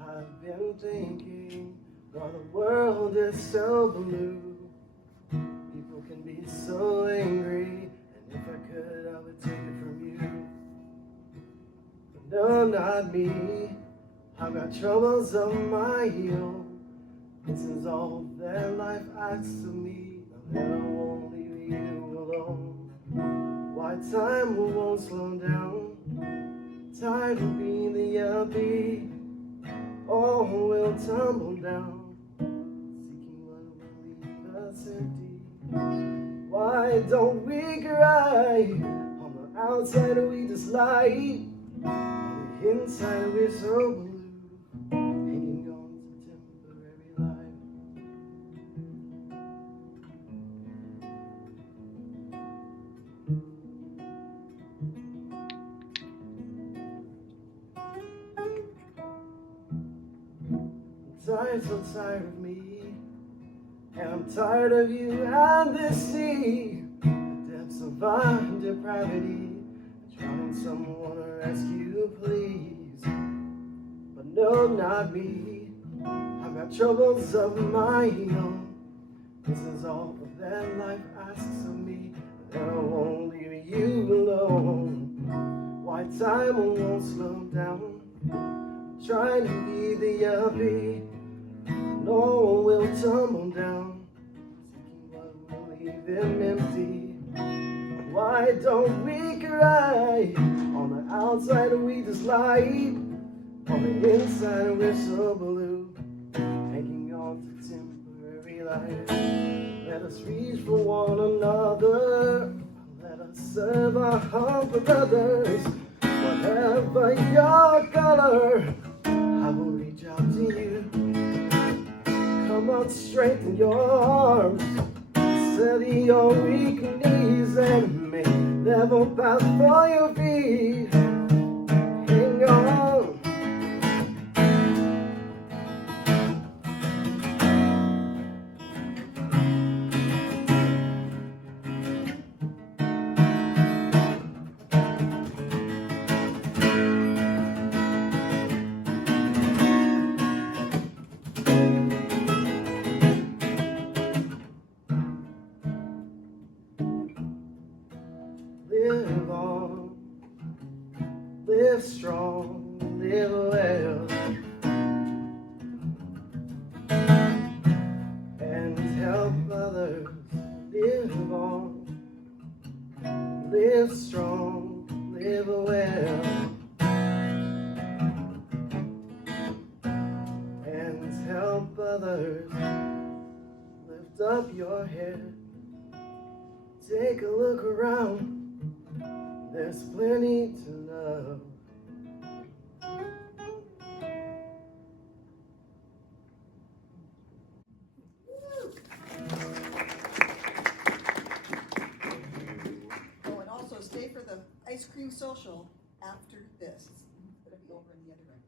I've been thinking, while the world is so blue, people can be so angry, and if I could, I would take it from you. But no, not me. I've got troubles of my own. This is all that life asks of me, and I won't leave you alone. Why time won't slow down, tide will be the upbeat. All will tumble down, seeking what will leave us empty. Why don't we cry? On the outside we just lie, on the inside we're so blue, hanging on to temporary life. I'm so tired of me, and I'm tired of you and this sea, the depths of our depravity, drowning someone to rescue, please. But no, not me. I've got troubles of my own. This is all that life asks of me, and I won't leave you alone. Why time won't slow down, trying to be the upbeat. No one will tumble down, seeking what will leave them empty. Why don't we cry? On the outside we just lie, on the inside we're so blue, hanging on to temporary life. Let us reach for one another, let us serve our humble brothers. Whatever your color, I will reach out to you. Come on, strengthen your arms, steady your weak knees, and make level path for your feet. Hang on. Live on, live strong, live well, and help others. Live on, live strong, live well, and help others. Lift up your head, take a look around. There's plenty to love. Oh, and also stay for the ice cream social after this. It's going to be over in the other room.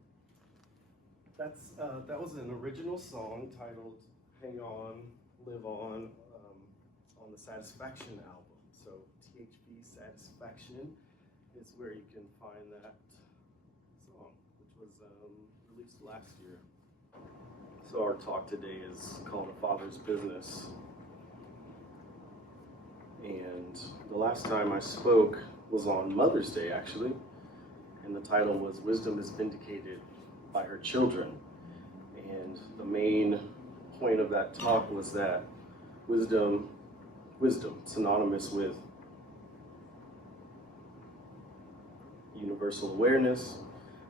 That was an original song titled "Hang On, Live On" on the Satisfaction album. So THP Satisfaction is where you can find that song, which was released last year. So our talk today is called A Father's Business. And the last time I spoke was on Mother's Day, actually. And the title was Wisdom is Vindicated by Her Children. And the main point of that talk was that wisdom, synonymous with universal awareness,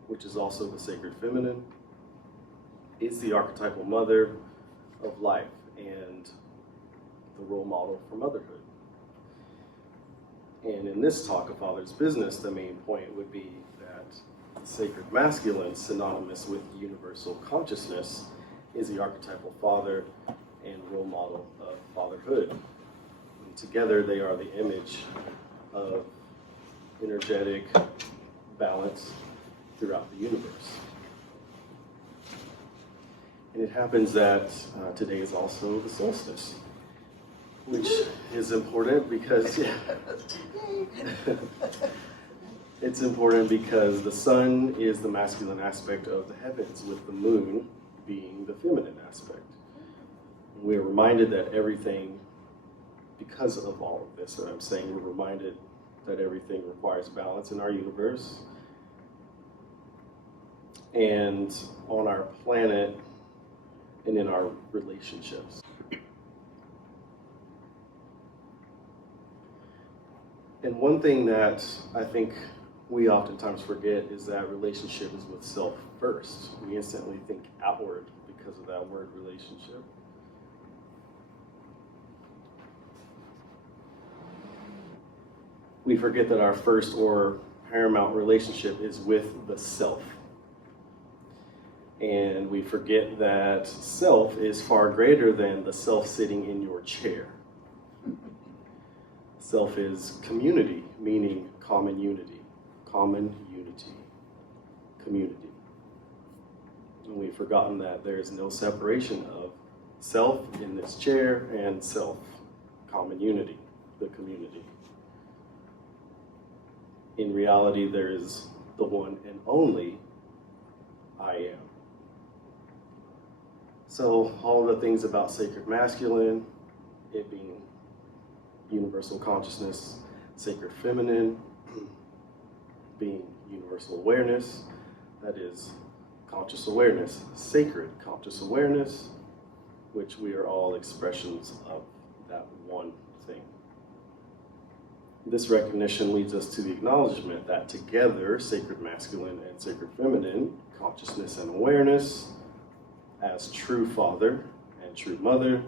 which is also the sacred feminine, is the archetypal mother of life and the role model for motherhood. And in this talk, A Father's Business, the main point would be that the sacred masculine, synonymous with universal consciousness, is the archetypal father and role model of fatherhood. And together they are the image of energetic balance throughout the universe. And it happens that today is also the solstice, which is important because it's important because the sun is the masculine aspect of the heavens, with the moon being the feminine aspect. We're reminded that everything, because of all of this that I'm saying, we're reminded that everything requires balance in our universe and on our planet and in our relationships. And one thing that I think we oftentimes forget is that relationship is with self first. We instantly think outward because of that word relationship. We forget that our first or paramount relationship is with the self. And we forget that self is far greater than the self sitting in your chair. Self is community, meaning common unity, community. And we've forgotten that there is no separation of self in this chair and self, common unity, the community. In reality, there is the one and only I am. So all the things about sacred masculine, it being universal consciousness, sacred feminine, being universal awareness, that is conscious awareness, sacred conscious awareness, which we are all expressions of that one thing. This recognition leads us to the acknowledgement that together, sacred masculine and sacred feminine, consciousness and awareness, as true father and true mother,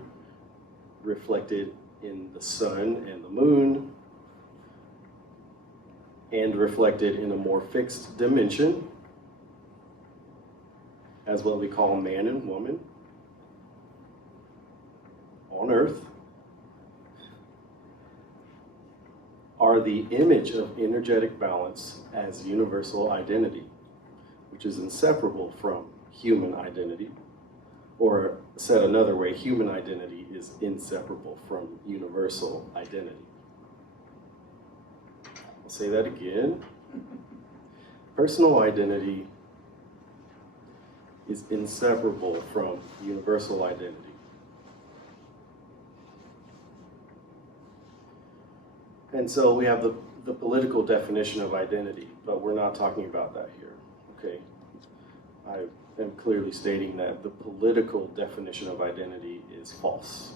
reflected in the sun and the moon, and reflected in a more fixed dimension, as what we call man and woman on earth, are the image of energetic balance as universal identity, which is inseparable from human identity. Or said another way, human identity is inseparable from universal identity. I'll say that again. Personal identity is inseparable from universal identity. And so we have the political definition of identity, but we're not talking about that here, okay? I am clearly stating that the political definition of identity is false.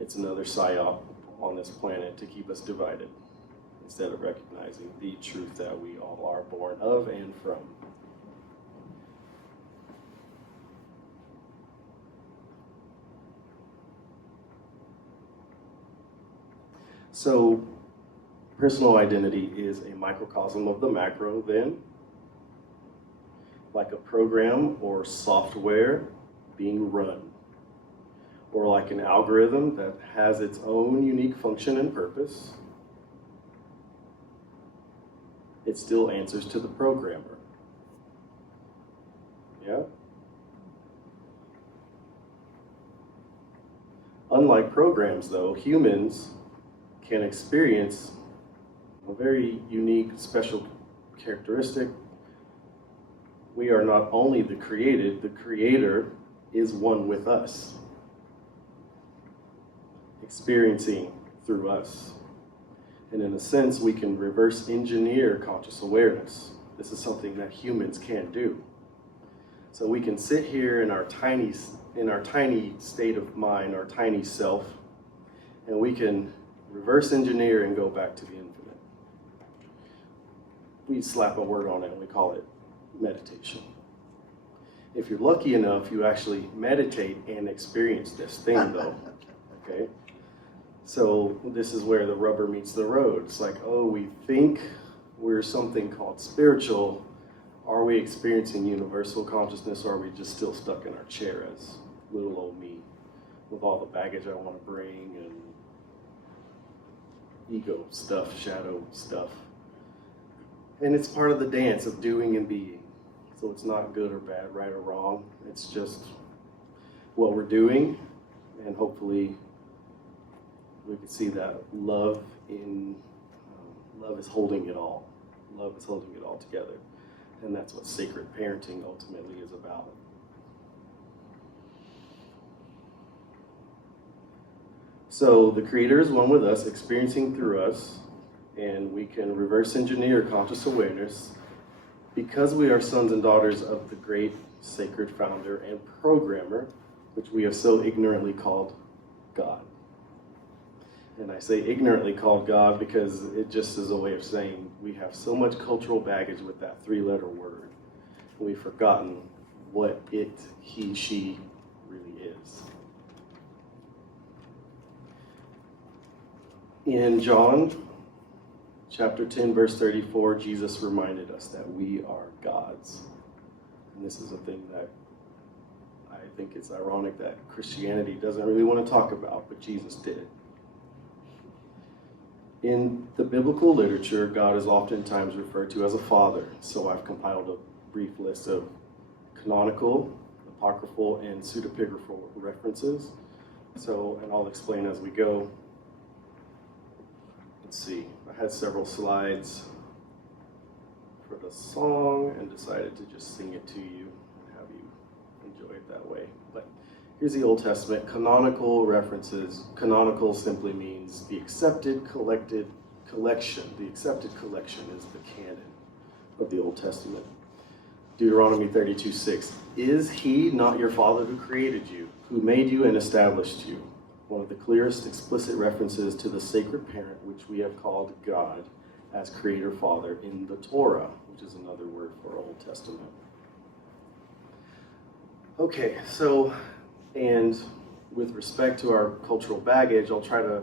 It's another psyop on this planet to keep us divided, instead of recognizing the truth that we all are born of and from. So, personal identity is a microcosm of the macro then, like a program or software being run, or like an algorithm that has its own unique function and purpose. It still answers to the programmer. Yeah? Unlike programs, though, humans can experience a very unique, special characteristic. We are not only the created, the Creator is one with us, experiencing through us. And in a sense, we can reverse engineer conscious awareness. This is something that humans can't do. So we can sit here in our tiny state of mind, our tiny self, and we can reverse engineer and go back to the infinite. We slap a word on it and we call it meditation. If you're lucky enough, you actually meditate and experience this thing though, okay? So this is where the rubber meets the road. It's like, oh, we think we're something called spiritual, Are we experiencing universal consciousness, or are we just still stuck in our chair as little old me with all the baggage I want to bring and ego stuff, shadow stuff? And it's part of the dance of doing and being. So it's not good or bad, right or wrong. It's just what we're doing, and hopefully we can see that love is holding it all. Love is holding it all together. And that's what sacred parenting ultimately is about. So the Creator is one with us, experiencing through us, and we can reverse engineer conscious awareness because we are sons and daughters of the great sacred founder and programmer, which we have so ignorantly called God. And I say ignorantly called God because it just is a way of saying we have so much cultural baggage with that three-letter word. We've forgotten what it, he, she really is. In John chapter 10, verse 34, Jesus reminded us that we are gods. And this is a thing that I think it's ironic that Christianity doesn't really want to talk about, but Jesus did. In the biblical literature, God is oftentimes referred to as a father. So I've compiled a brief list of canonical, apocryphal, and pseudepigraphal references. And I'll explain as we go. Let's see, I had several slides for the song and decided to just sing it to you and have you enjoy it that way. But here's the Old Testament canonical references. Canonical simply means the accepted collection. The accepted collection is the canon of the Old Testament. Deuteronomy 32:6. Is he not your father who created you, who made you and established you? One of the clearest explicit references to the sacred parent, which we have called God as creator father in the Torah, which is another word for Old Testament. Okay, and with respect to our cultural baggage, I'll try to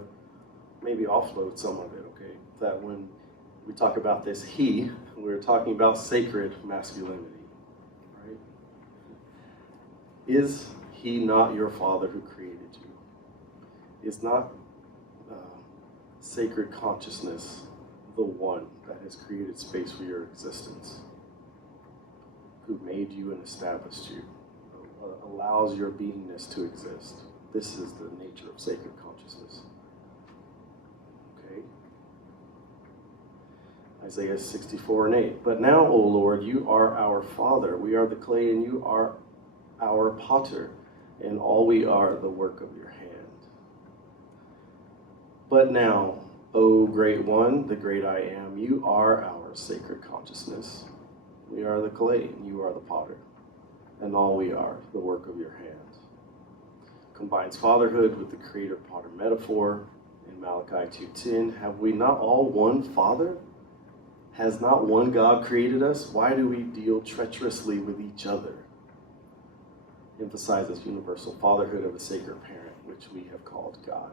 maybe offload some of it, okay? That when we talk about this he, we're talking about sacred masculinity, right? Is he not your father who created you? Is not sacred consciousness the one that has created space for your existence? Who made you and established you? Allows your beingness to exist. This is the nature of sacred consciousness. Okay? Isaiah 64:8. But now, O Lord, you are our Father. We are the clay and you are our potter, and all we are the work of your hand. But now, O Great One, the great I am, you are our sacred consciousness. We are the clay and you are the potter, and all we are the work of your hand. Combines fatherhood with the creator-potter metaphor in Malachi 2:10. Have we not all one Father? Has not one God created us? Why do we deal treacherously with each other? Emphasizes universal fatherhood of a sacred parent, which we have called God.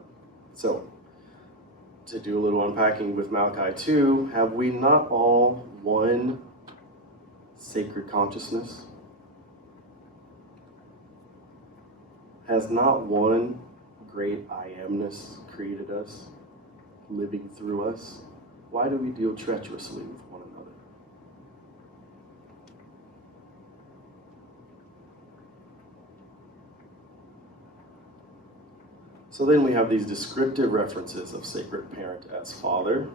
So, to do a little unpacking with Malachi 2, have we not all one sacred consciousness? Has not one great I amness created us, living through us? Why do we deal treacherously with one another? So then we have these descriptive references of sacred parent as father.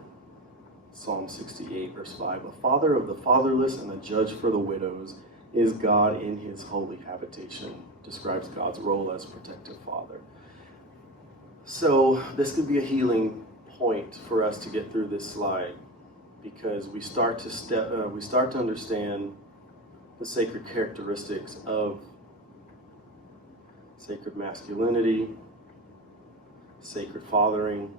Psalm 68, verse 5, a father of the fatherless and a judge for the widows is God in his holy habitation. Describes God's role as protective father. So this could be a healing point for us to get through this slide, because we start to understand the sacred characteristics of sacred masculinity, sacred fathering,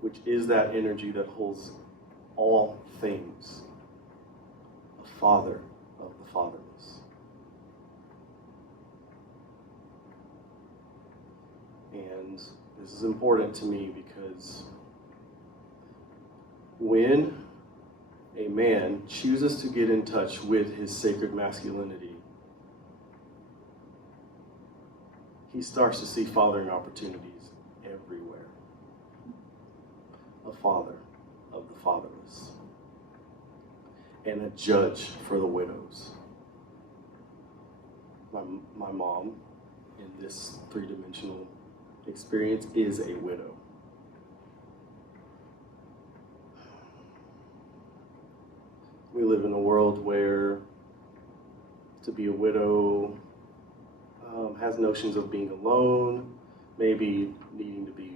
which is that energy that holds all things, a father of the fatherless. And this is important to me because when a man chooses to get in touch with his sacred masculinity, he starts to see fathering opportunities everywhere. A father of the fatherless, and a judge for the widows. My mom, in this three-dimensional experience, is a widow. We live in a world where to be a widow has notions of being alone, maybe needing to be,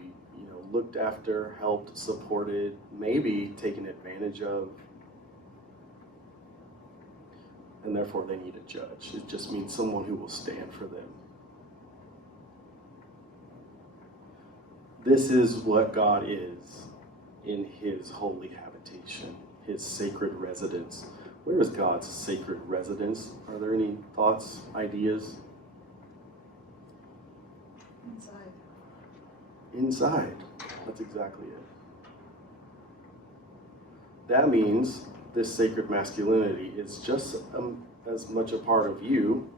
looked after, helped, supported, maybe taken advantage of, and therefore they need a judge. It just means someone who will stand for them. This is what God is in his holy habitation, his sacred residence. Where is God's sacred residence? Are there any thoughts, ideas? Inside. That's exactly it. That means this sacred masculinity is just as much a part of you,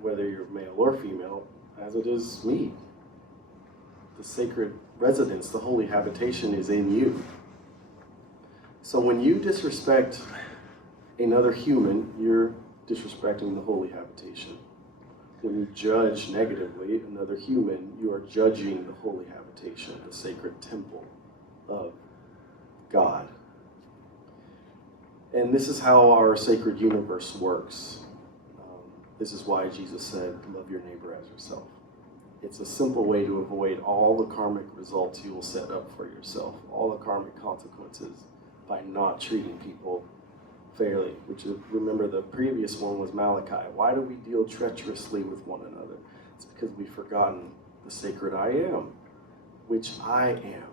whether you're male or female, as it is me. The sacred residence, the holy habitation is in you. So when you disrespect another human, you're disrespecting the holy habitation. When you judge negatively another human, you are judging the holy habitation, the sacred temple of God. And this is how our sacred universe works. This is why Jesus said, love your neighbor as yourself. It's a simple way to avoid all the karmic results you will set up for yourself, all the karmic consequences, by not treating people fairly. Which is, remember, the previous one was Malachi. Why do we deal treacherously with one another? It's because we've forgotten the sacred I am, which I am.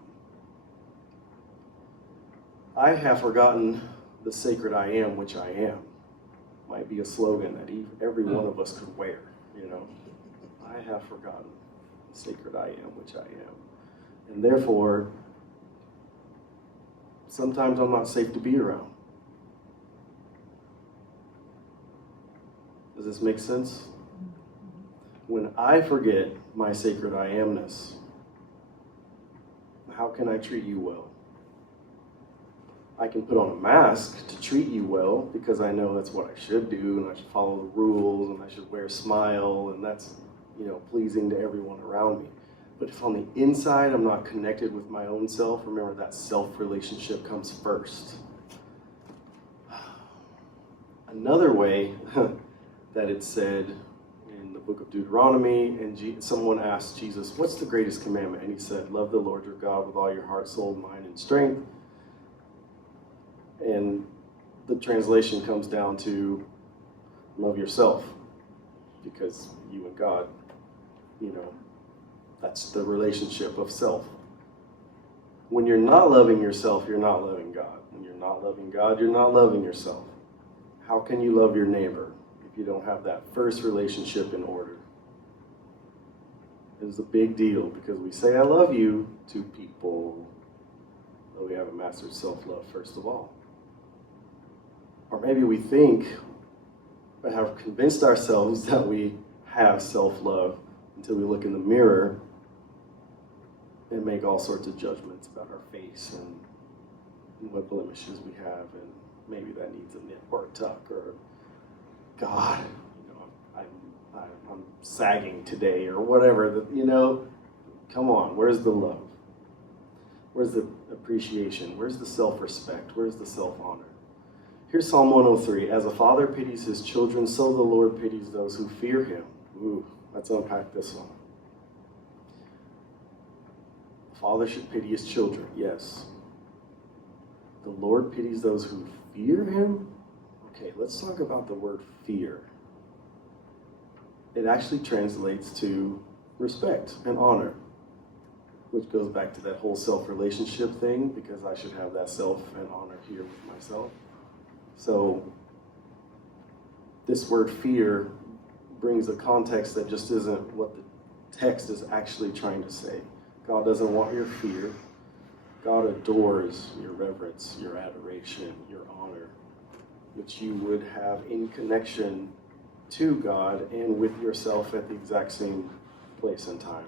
I have forgotten the sacred I am, which I am. Might be a slogan that every one of us could wear, I have forgotten the sacred I am, which I am. And therefore, sometimes I'm not safe to be around. Does this make sense? When I forget my sacred I amness, how can I treat you well? I can put on a mask to treat you well because I know that's what I should do, and I should follow the rules, and I should wear a smile, and that's, pleasing to everyone around me. But if on the inside I'm not connected with my own self, remember that self relationship comes first. Another way that it's said in the book of Deuteronomy, and someone asked Jesus, what's the greatest commandment? And he said, love the Lord your God with all your heart, soul, mind, and strength. And the translation comes down to love yourself, because you and God, that's the relationship of self. When you're not loving yourself, you're not loving God. When you're not loving God, you're not loving yourself. How can you love your neighbor if you don't have that first relationship in order? It is a big deal, because we say I love you to people, but we haven't mastered self-love first of all. Or maybe we think, but have convinced ourselves that we have self-love until we look in the mirror and make all sorts of judgments about our face and what blemishes we have, and maybe that needs a nip or a tuck, or God, I'm sagging today, or whatever. Come on, where's the love? Where's the appreciation? Where's the self-respect? Where's the self-honor? Here's Psalm 103. As a father pities his children, so the Lord pities those who fear him. Ooh, let's unpack this one. The father should pity his children, yes. The Lord pities those who fear him? Okay, let's talk about the word fear. It actually translates to respect and honor, which goes back to that whole self-relationship thing, because I should have that self and honor here with myself. So this word fear brings a context that just isn't what the text is actually trying to say. God doesn't want your fear. God adores your reverence, your adoration, your honor, which you would have in connection to God and with yourself at the exact same place and time.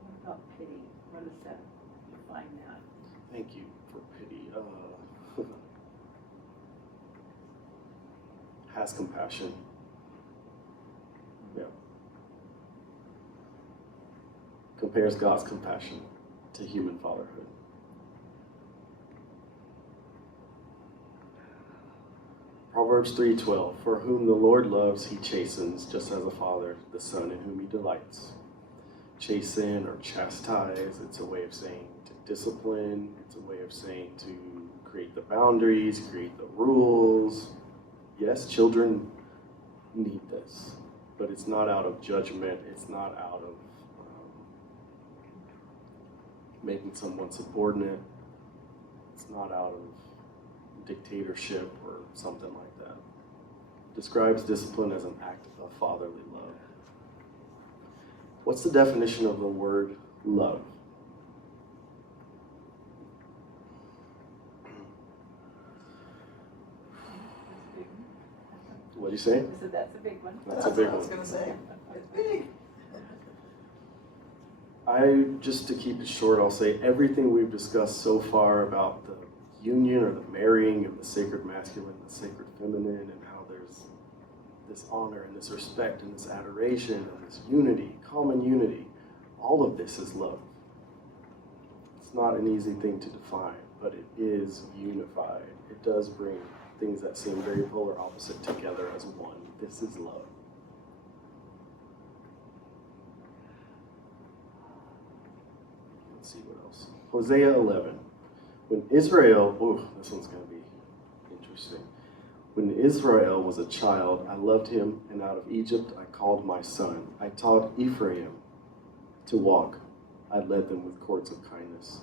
What about pity? What does that define that? Thank you for pity. Has compassion. Yeah. Compares God's compassion to human fatherhood. Proverbs 3:12, for whom the Lord loves, he chastens, just as a father, the son in whom he delights. Chasten or chastise, it's a way of saying to discipline, it's a way of saying to create the boundaries, create the rules. Yes, children need this, but it's not out of judgment, it's not out of making someone subordinate, it's not out of dictatorship or something like that. Describes discipline as an act of fatherly love. What's the definition of the word love? What do you say? I said that's a big one. That's a big what I was one. going to say. It's big. Just to keep it short, I'll say everything we've discussed so far about the union or the marrying of the sacred masculine and the sacred feminine, and how there's this honor and this respect and this adoration and this unity, common unity, all of this is love. It's not an easy thing to define, but it is unified. It does bring things that seem very polar opposite together as one. This is love. Let's see what else. Hosea 11. When Israel, this one's going to be interesting. When Israel was a child, I loved him, and out of Egypt I called my son. I taught Ephraim to walk. I led them with cords of kindness.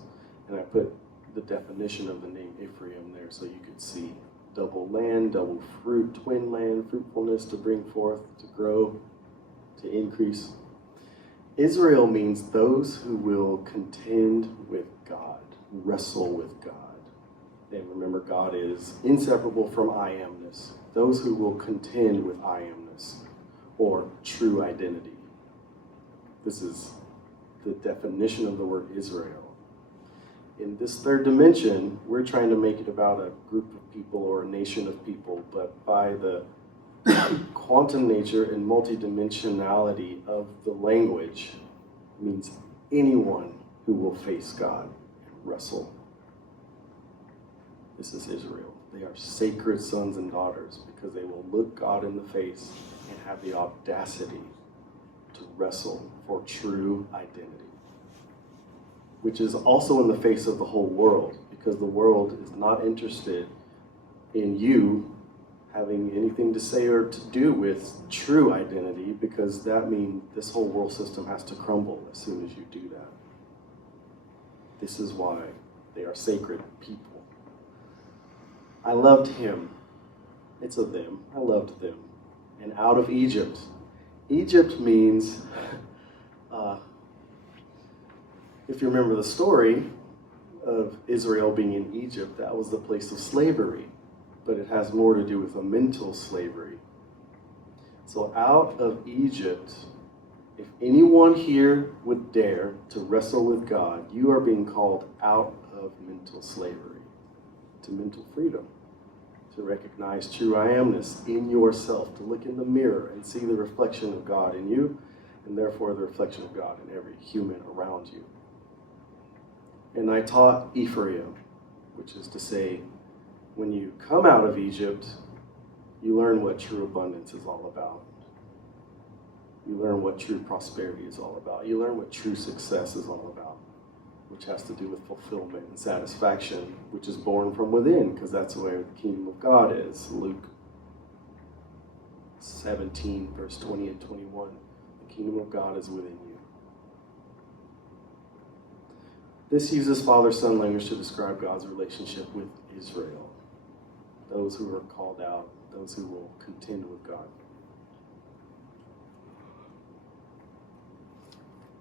And I put the definition of the name Ephraim there so you could see. Double land, double fruit, twin land, fruitfulness to bring forth, to grow, to increase. Israel means those who will contend with God, wrestle with God. And remember, God is inseparable from I amness. Those who will contend with I amness, or true identity. This is the definition of the word Israel. In this third dimension, we're trying to make it about a group of people or a nation of people, but by the quantum nature and multidimensionality of the language means anyone who will face God and wrestle. This is Israel. They are sacred sons and daughters because they will look God in the face and have the audacity to wrestle for true identity, which is also in the face of the whole world, because the world is not interested in you having anything to say or to do with true identity, because that means this whole world system has to crumble as soon as you do that. This is why they are sacred people. I loved him. It's a them. I loved them. And out of Egypt. Egypt means, if you remember the story of Israel being in Egypt, that was the place of slavery. But it has more to do with a mental slavery. So out of Egypt, if anyone here would dare to wrestle with God, you are being called out of mental slavery to mental freedom, to recognize true I amness in yourself, to look in the mirror and see the reflection of God in you, and therefore the reflection of God in every human around you. And I taught Ephraim, which is to say, when you come out of Egypt, you learn what true abundance is all about. You learn what true prosperity is all about. You learn what true success is all about, which has to do with fulfillment and satisfaction, which is born from within, because that's where the kingdom of God is. Luke 17, verse 20 and 21. The kingdom of God is within you. This uses father-son language to describe God's relationship with Israel, those who are called out, those who will contend with God.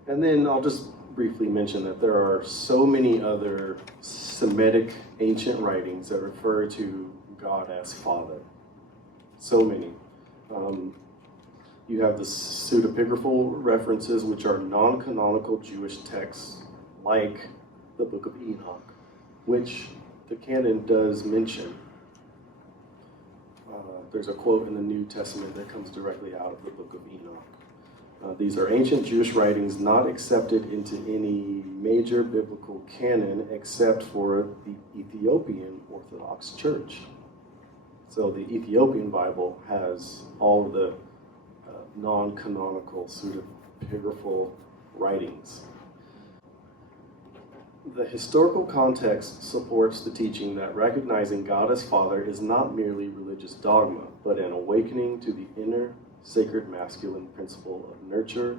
And then I'll just briefly mention that there are so many other Semitic ancient writings that refer to God as Father. So many. You have the pseudepigraphal references, which are non-canonical Jewish texts, like the Book of Enoch, which the canon does mention. There's a quote in the New Testament that comes directly out of the Book of Enoch. These are ancient Jewish writings not accepted into any major biblical canon except for the Ethiopian Orthodox Church. So the Ethiopian Bible has all of the non-canonical pseudepigraphal writings. The historical context supports the teaching that recognizing God as Father is not merely religious dogma, but an awakening to the inner sacred masculine principle of nurture,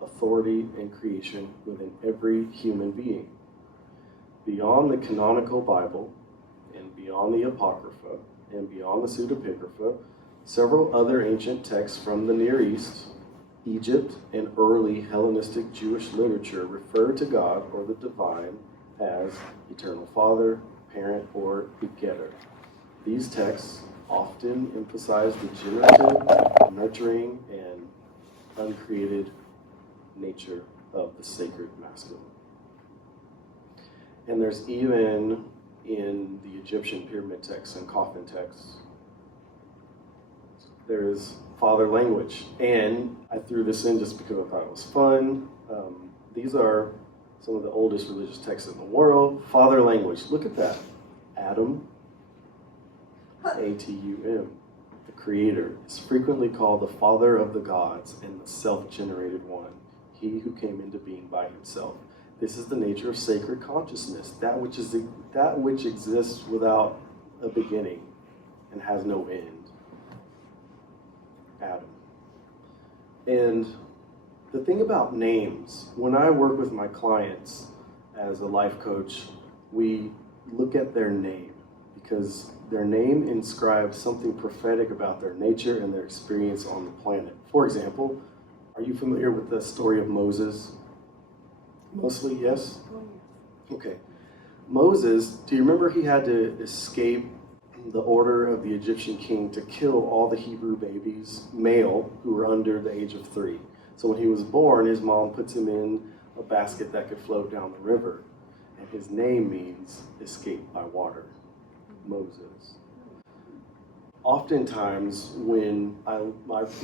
authority, and creation within every human being. Beyond the canonical Bible, and beyond the Apocrypha, and beyond the pseudepigrapha, several other ancient texts from the Near East, Egypt, and early Hellenistic Jewish literature refer to God or the divine as eternal Father, parent, or begetter. These texts often emphasize the generative, nurturing, and uncreated nature of the sacred masculine. And there's even in the Egyptian pyramid texts and coffin texts, there's father language. And I threw this in just because I thought it was fun. These are some of the oldest religious texts in the world. Father language, look at that. Adam, A-T-U-M, the creator, is frequently called the father of the gods and the self-generated one, he who came into being by himself. This is the nature of sacred consciousness, that which exists without a beginning and has no end. Adam. And the thing about names, when I work with my clients as a life coach, we look at their name because their name inscribes something prophetic about their nature and their experience on the planet. For example, are you familiar with the story of Moses? Mostly, yes? Okay. Moses, do you remember he had to escape the order of the Egyptian king to kill all the Hebrew babies, male, who were under the age of 3? So when he was born, his mom puts him in a basket that could float down the river. And his name means escape by water, Moses. Oftentimes, when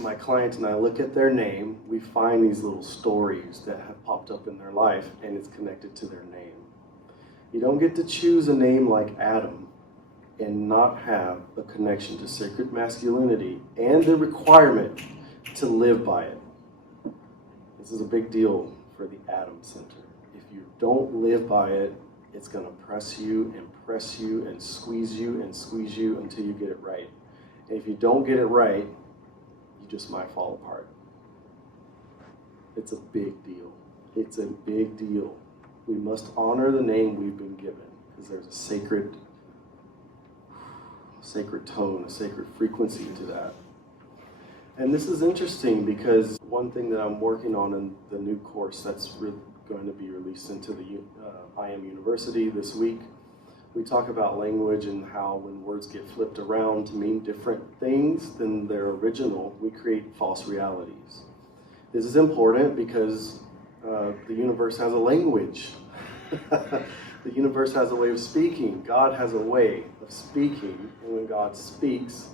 my clients and I look at their name, we find these little stories that have popped up in their life, and it's connected to their name. You don't get to choose a name like Adam and not have a connection to sacred masculinity and the requirement to live by it. This is a big deal for the Adam Center. If you don't live by it, it's going to press you and squeeze you until you get it right. And if you don't get it right, you just might fall apart. It's a big deal. It's a big deal. We must honor the name we've been given because there's a sacred tone, a sacred frequency to that. And this is interesting because one thing that I'm working on in the new course that's going to be released into the IM University this week, we talk about language and how when words get flipped around to mean different things than their original, we create false realities. This is important because the universe has a language. The universe has a way of speaking. God has a way of speaking. And when God speaks,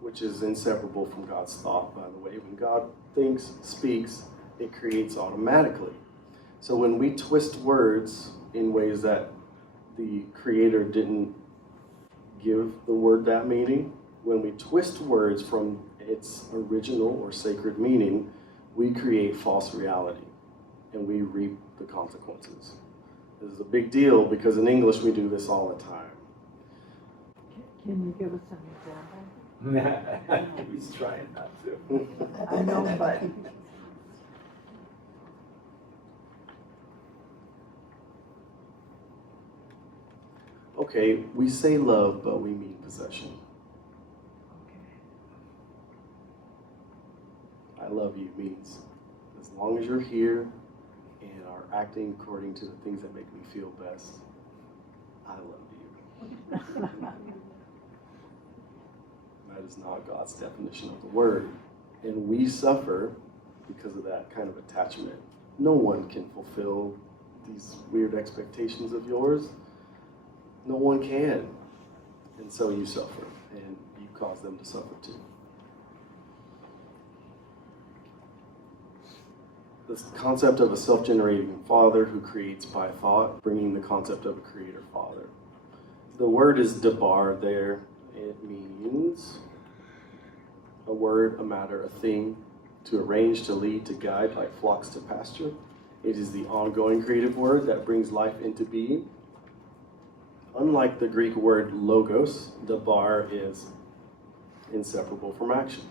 which is inseparable from God's thought, by the way, when God thinks, speaks, it creates automatically. So when we twist words in ways that the Creator didn't give the word that meaning, when we twist words from its original or sacred meaning, we create false reality and we reap the consequences. This is a big deal because in English we do this all the time. Can you give us an example? He's trying not to. I know, but Okay, we say love, but we mean possession. I love you means as long as you're here, and are acting according to the things that make me feel best, I love you. That is not God's definition of the word. And we suffer because of that kind of attachment. No one can fulfill these weird expectations of yours. No one can. And so you suffer, and you cause them to suffer too. This concept of a self-generating father who creates by thought, bringing the concept of a creator father. The word is debar there. It means a word, a matter, a thing, to arrange, to lead, to guide, like flocks to pasture. It is the ongoing creative word that brings life into being. Unlike the Greek word logos, debar is inseparable from action.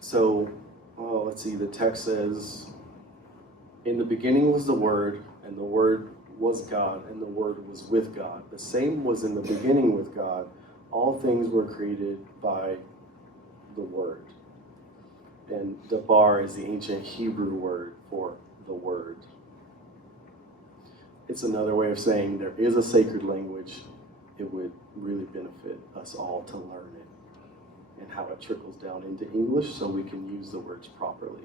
So, let's see, the text says, in the beginning was the Word, and the Word was God, and the Word was with God. The same was in the beginning with God. All things were created by the Word. And debar is the ancient Hebrew word for the Word. It's another way of saying there is a sacred language. It would really benefit us all to learn it and how it trickles down into English so we can use the words properly.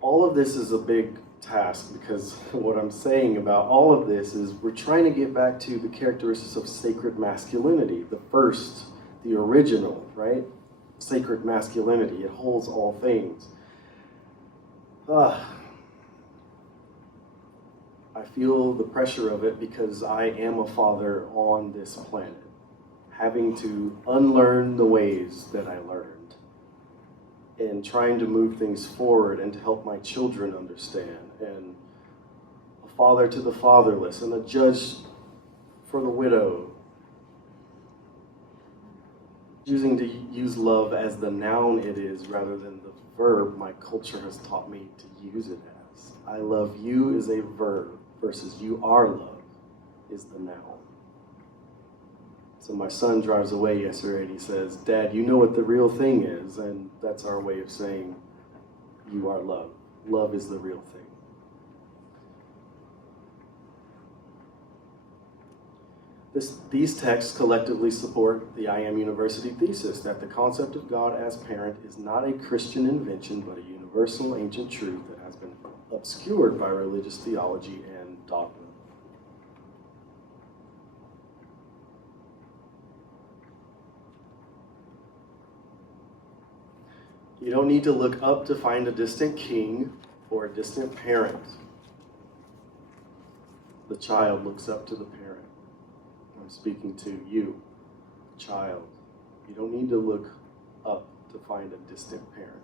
All of this is a big task because what I'm saying about all of this is we're trying to get back to the characteristics of sacred masculinity, the first, the original, right? Sacred masculinity, it holds all things. I feel the pressure of it because I am a father on this planet, having to unlearn the ways that I learned and trying to move things forward and to help my children understand, and a father to the fatherless and a judge for the widow, choosing to use love as the noun it is rather than the verb my culture has taught me to use it as. I love you is a verb versus you are love is the noun. So my son drives away yesterday and he says, Dad, you know what the real thing is, and that's our way of saying you are love. Love is the real thing. These texts collectively support the I Am University thesis that the concept of God as parent is not a Christian invention, but a universal ancient truth that has been obscured by religious theology and dogma. You don't need to look up to find a distant king or a distant parent. The child looks up to the parent. I'm speaking to you, child. You don't need to look up to find a distant parent.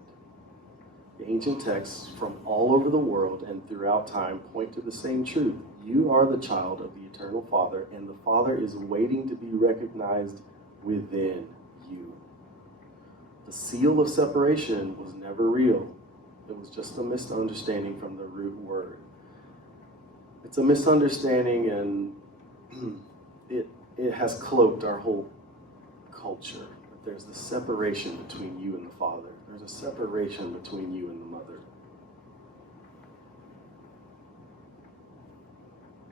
The ancient texts from all over the world and throughout time point to the same truth. You are the child of the eternal Father, and the Father is waiting to be recognized within you. The seal of separation was never real. It was just a misunderstanding from the root word. It's a misunderstanding, and it has cloaked our whole culture. There's the separation between you and the Father. There's a separation between you and the Mother.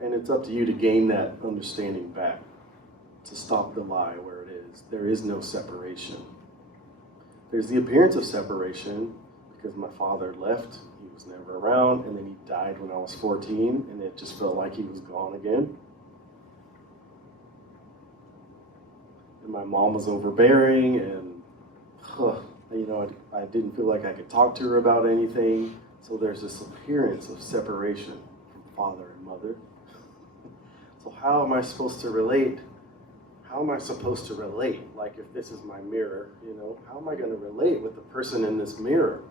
And it's up to you to gain that understanding back, to stop the lie where it is. There is no separation. There's the appearance of separation because my father left, he was never around, and then he died when I was 14, and it just felt like he was gone again. And my mom was overbearing, and I didn't feel like I could talk to her about anything. So there's this appearance of separation from father and mother. So how am I supposed to relate? How am I supposed to relate? Like if this is my mirror, how am I going to relate with the person in this mirror?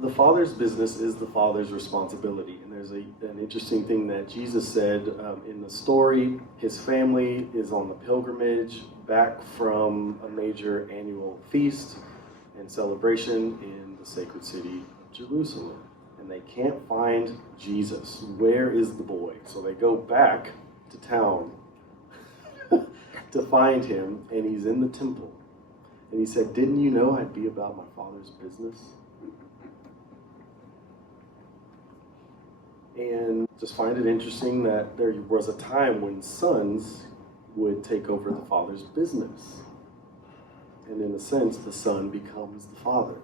The Father's business is the Father's responsibility. And there's an interesting thing that Jesus said in the story. His family is on the pilgrimage back from a major annual feast and celebration in the sacred city of Jerusalem. and they can't find Jesus. Where is the boy? So they go back to town to find him, and he's in the temple. And he said, "Didn't you know I'd be about my Father's business?" And just find it interesting that there was a time when sons would take over the father's business. And in a sense, the son becomes the father.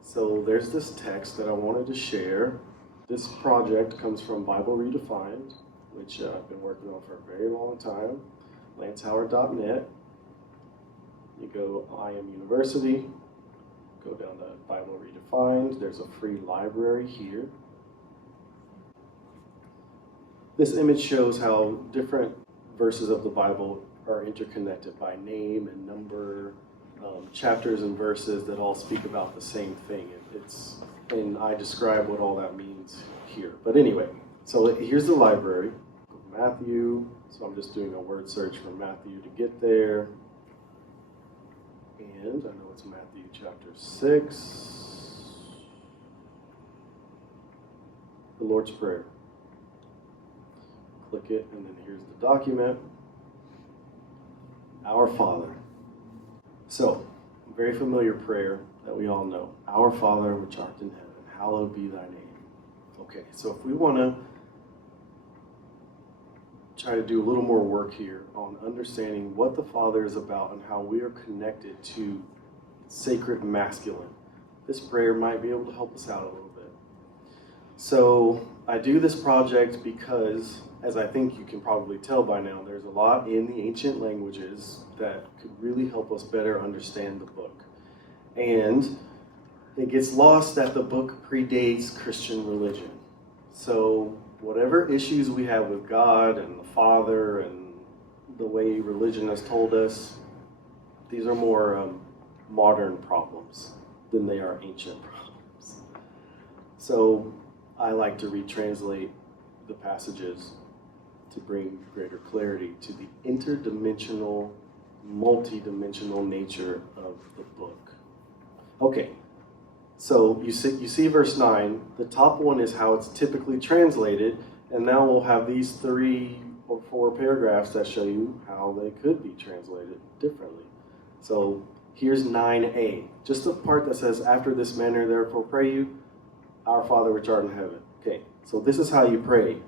So there's this text that I wanted to share. This project comes from Bible Redefined, which I've been working on for a very long time, lancehoward.net. You go I Am University, go down to Bible Redefined. There's a free library here. This image shows how different verses of the Bible are interconnected by name and number, chapters and verses that all speak about the same thing. And I describe what all that means here. But anyway, so here's the library. Matthew, so I'm just doing a word search for Matthew to get there. And I know it's Matthew chapter 6. The Lord's Prayer. Click it, and then here's the document. Our Father. So, very familiar prayer that we all know. Our Father, which art in heaven, hallowed be thy name. Okay, so if we want to try to do a little more work here on understanding what the Father is about and how we are connected to sacred masculine, this prayer might be able to help us out a little bit. So I do this project because, as I think you can probably tell by now, there's a lot in the ancient languages that could really help us better understand the book. And it gets lost that the book predates Christian religion. So whatever issues we have with God and the Father and the way religion has told us, these are more modern problems than they are ancient problems. So I like to retranslate the passages to bring greater clarity to the interdimensional, multidimensional nature of the book. Okay, so you see verse 9, the top one is how it's typically translated, and now we'll have these 3 or 4 paragraphs that show you how they could be translated differently. So here's 9a, just the part that says, after this manner therefore pray you, our Father which art in heaven. Okay, so this is how you pray.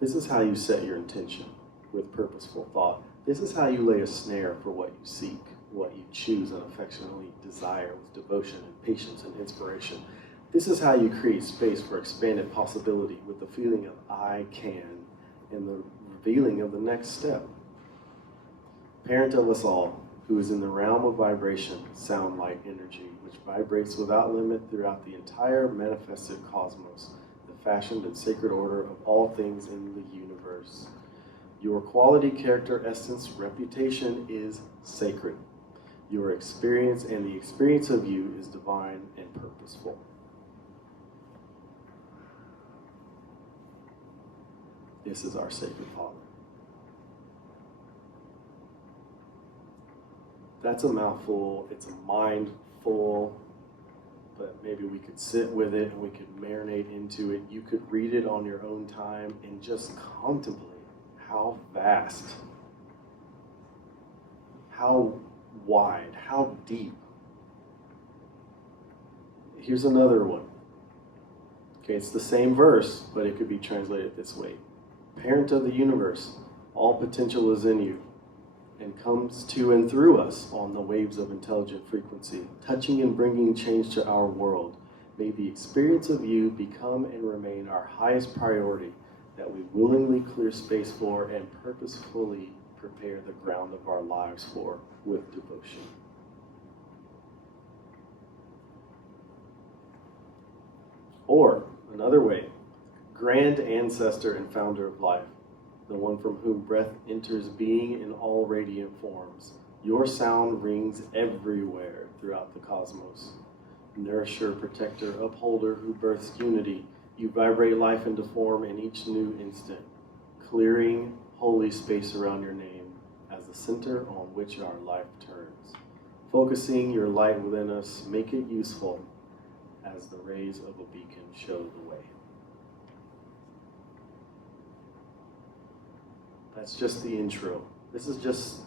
This is how you set your intention with purposeful thought. This is how you lay a snare for what you seek, what you choose and affectionately desire with devotion and patience and inspiration. This is how you create space for expanded possibility with the feeling of I can and the revealing of the next step. Parent of us all, who is in the realm of vibration, sound, light, energy, which vibrates without limit throughout the entire manifested cosmos, the fashioned and sacred order of all things in the universe. Your quality, character, essence, reputation is sacred. Your experience and the experience of you is divine and purposeful. This is our Sacred Father. That's a mouthful, it's a mindful, but maybe we could sit with it and we could marinate into it. You could read it on your own time and just contemplate how vast, how wide, how deep. Here's another one. Okay, it's the same verse, but it could be translated this way. Parent of the universe, all potential is in you and comes to and through us on the waves of intelligent frequency, touching and bringing change to our world. May the experience of you become and remain our highest priority, that we willingly clear space for and purposefully prepare the ground of our lives for with devotion. Or, another way, grand ancestor and founder of life, the one from whom breath enters being in all radiant forms. Your sound rings everywhere throughout the cosmos. Nourisher, protector, upholder who births unity, you vibrate life into form in each new instant, clearing holy space around your name as the center on which our life turns. Focusing your light within us, make it useful, as the rays of a beacon show the way. That's just the intro. This is just,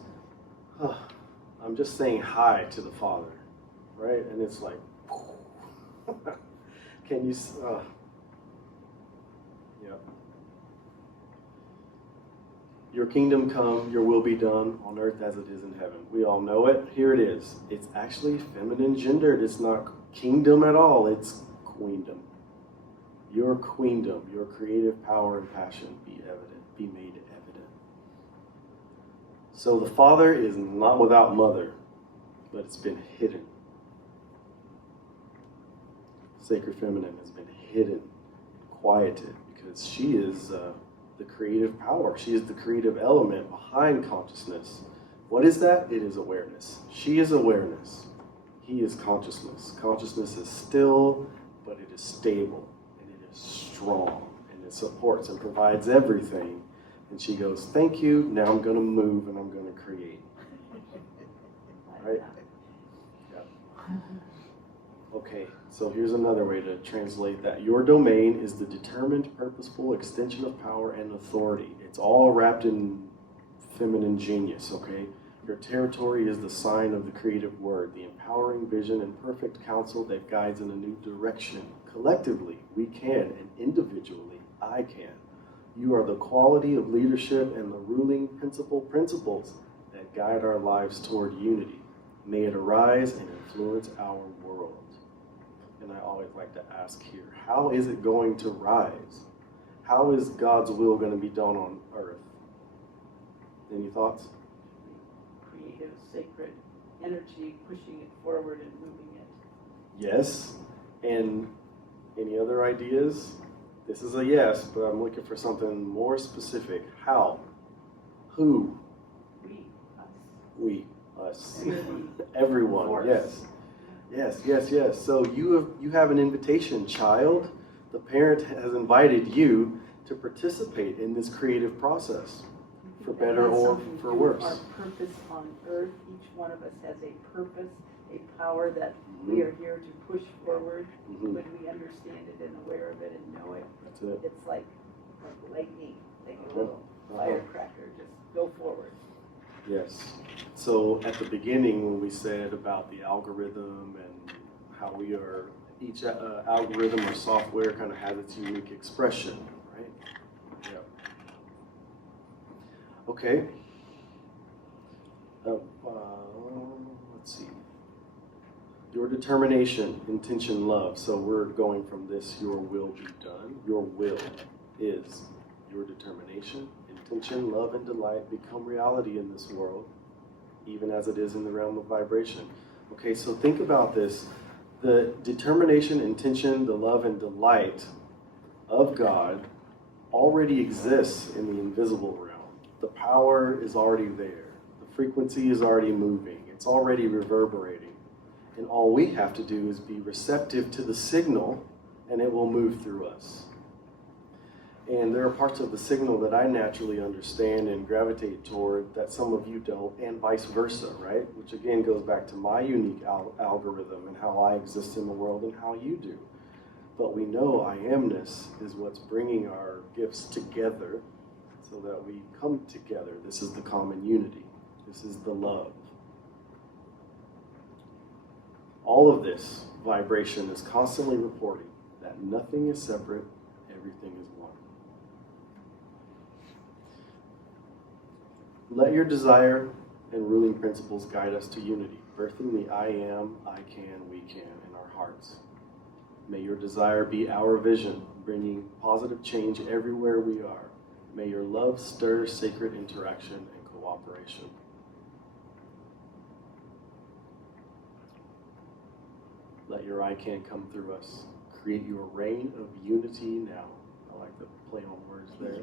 I'm just saying hi to the Father, right? And it's like, can you, yeah. Your kingdom come, your will be done on earth as it is in heaven. We all know it. Here it is. It's actually feminine gendered. It's not kingdom at all. It's queendom. Your queendom, your creative power and passion be evident, be made evident. So the Father is not without mother, but it's been hidden. Sacred Feminine has been hidden, quieted, because she is the creative power. She is the creative element behind consciousness. What is that? It is awareness. She is awareness. He is consciousness. Consciousness is still, but it is stable, and it is strong, and it supports and provides everything. And she goes, thank you, now I'm going to move and I'm going to create. Right? Yep. Okay, so here's another way to translate that. Your domain is the determined, purposeful extension of power and authority. It's all wrapped in feminine genius, okay? Your territory is the sign of the creative word, the empowering vision and perfect counsel that guides in a new direction. Collectively, we can, and individually, I can. You are the quality of leadership and the ruling principles that guide our lives toward unity. May it arise and influence our world. And I always like to ask here, how is it going to rise? How is God's will going to be done on earth? Any thoughts? Creative, sacred energy, pushing it forward and moving it. Yes. And any other ideas? This is a yes, but I'm looking for something more specific. How? Who? We, us. Everyone, Force. yes. Yes, yes, yes. So you have an invitation, child. The parent has invited you to participate in this creative process, for better or for worse. Our purpose on earth, each one of us has a purpose, a power that we are here to push forward when we understand it and aware of it and know it. That's it. It's like lightning, like a little firecracker, just go forward. Yes. So at the beginning when we said about the algorithm and how we are, each algorithm or software kind of has its unique expression, right? Yeah. Okay. Let's see. Your determination, intention, love. So we're going from this, your will be done. Your will is your determination, intention, love, and delight become reality in this world, even as it is in the realm of vibration. Okay, so think about this. The determination, intention, the love, and delight of God already exists in the invisible realm. The power is already there. The frequency is already moving. It's already reverberating. And all we have to do is be receptive to the signal, and it will move through us. And there are parts of the signal that I naturally understand and gravitate toward that some of you don't, and vice versa, right? Which again goes back to my unique algorithm and how I exist in the world and how you do. But we know I amness is what's bringing our gifts together so that we come together. This is the common unity. This is the love. All of this vibration is constantly reporting that nothing is separate, everything is one. Let your desire and ruling principles guide us to unity, birthing the I am, I can, we can in our hearts. May your desire be our vision, bringing positive change everywhere we are. May your love stir sacred interaction and cooperation. Let your I can come through us. Create your reign of unity now. I like the play on words there.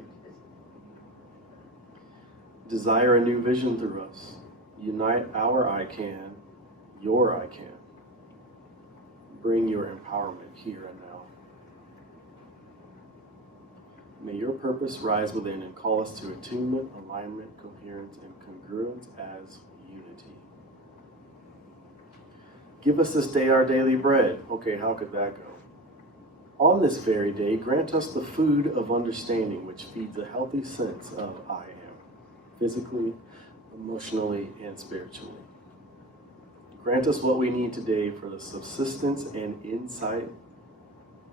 Desire a new vision through us. Unite our I can, your I can. Bring your empowerment here and now. May your purpose rise within and call us to attunement, alignment, coherence, and congruence as unity. Give us this day our daily bread. Okay, how could that go? On this very day, grant us the food of understanding, which feeds a healthy sense of I am, physically, emotionally, and spiritually. Grant us what we need today for the subsistence and insight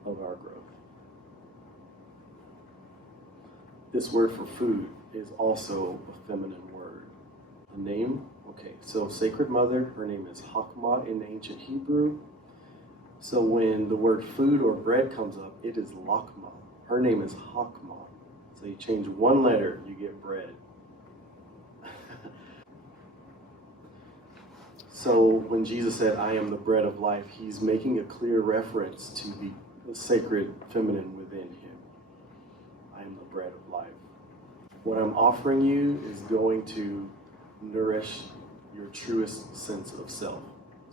of our growth. This word for food is also a feminine word. The name, okay, so Sacred Mother, her name is Hakmah in ancient Hebrew. So when the word food or bread comes up, it is Lakma. Her name is Hakmah. So you change one letter, you get bread. So when Jesus said, I am the bread of life, he's making a clear reference to the sacred feminine within him. I am the bread of life. What I'm offering you is going to nourish your truest sense of self.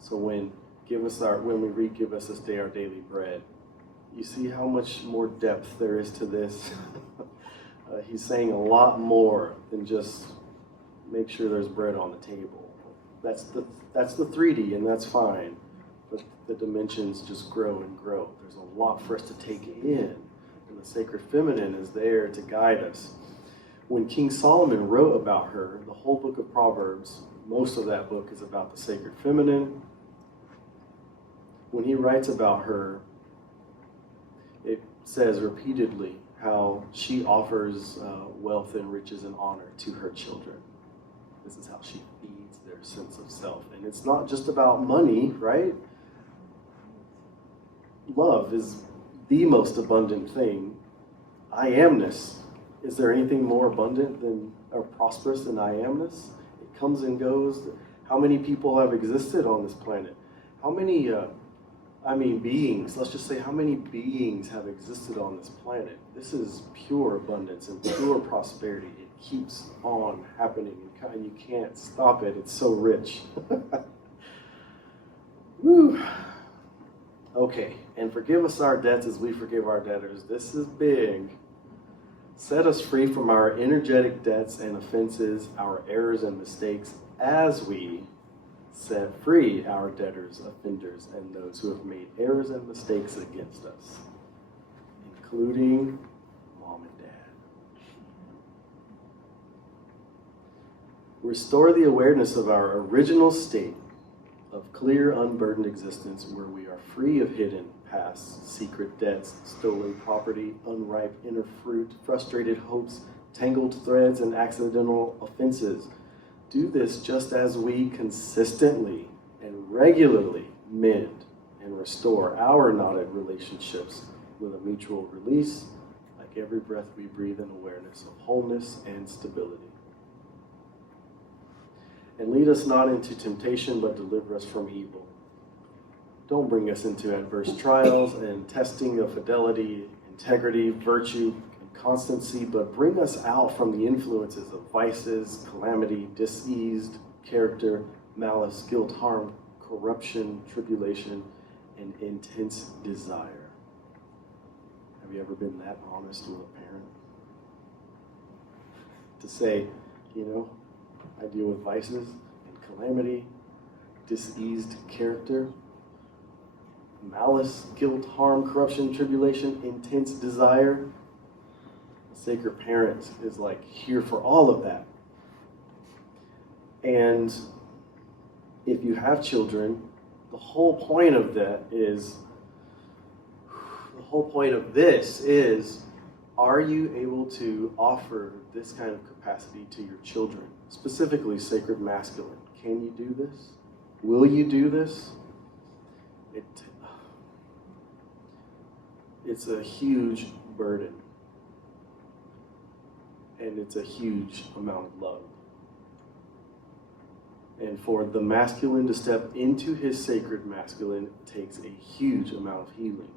So when we read, give us this day our daily bread, you see how much more depth there is to this. He's saying a lot more than just make sure there's bread on the table. That's the 3D, and that's fine. But the dimensions just grow and grow. There's a lot for us to take in, and the sacred feminine is there to guide us. When King Solomon wrote about her, the whole book of Proverbs, most of that book is about the sacred feminine. When he writes about her, it says repeatedly how she offers wealth and riches and honor to her children. This is how she feeds their sense of self. And it's not just about money, right? Love is the most abundant thing. I amness. Is there anything more abundant than or prosperous than I amness? It comes and goes. How many people have existed on this planet? How many, beings, let's just say how many beings have existed on this planet? This is pure abundance and pure prosperity. It keeps on happening and you can't stop it. It's so rich. Woo. Okay, and forgive us our debts as we forgive our debtors. This is big. Set us free from our energetic debts and offenses, our errors and mistakes, as we set free our debtors, offenders, and those who have made errors and mistakes against us, including mom and dad. Restore the awareness of our original state of clear, unburdened existence where we are free of hidden past, secret debts, stolen property, unripe inner fruit, frustrated hopes, tangled threads, and accidental offenses. Do this just as we consistently and regularly mend and restore our knotted relationships with a mutual release, like every breath we breathe in awareness of wholeness and stability. And lead us not into temptation, but deliver us from evil. Don't bring us into adverse trials and testing of fidelity, integrity, virtue, and constancy, but bring us out from the influences of vices, calamity, diseased character, malice, guilt, harm, corruption, tribulation, and intense desire. Have you ever been that honest with a parent? To say, I deal with vices and calamity, diseased character, malice, guilt, harm, corruption, tribulation, intense desire. The sacred parent is here for all of that. And if you have children, the whole point of this is, are you able to offer this kind of capacity to your children? Specifically, sacred masculine. Can you do this? Will you do this? It's a huge burden. And it's a huge amount of love. And for the masculine to step into his sacred masculine takes a huge amount of healing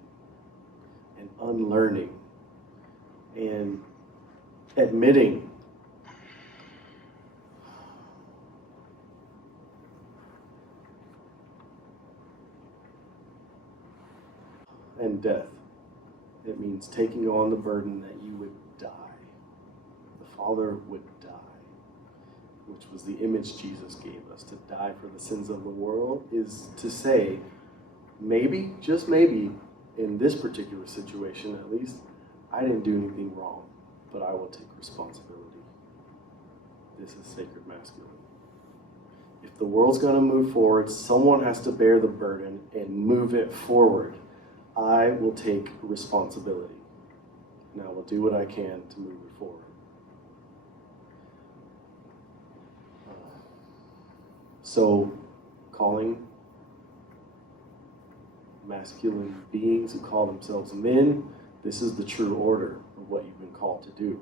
and unlearning and admitting and death. It means taking on the burden that you would die. The Father would die. which was the image Jesus gave us, to die for the sins of the world, is to say, maybe, just maybe, in this particular situation at least, I didn't do anything wrong, but I will take responsibility. This is sacred masculinity. If the world's going to move forward, someone has to bear the burden and move it forward. I will take responsibility, and I will do what I can to move it forward. So, calling masculine beings who call themselves men, this is the true order of what you've been called to do.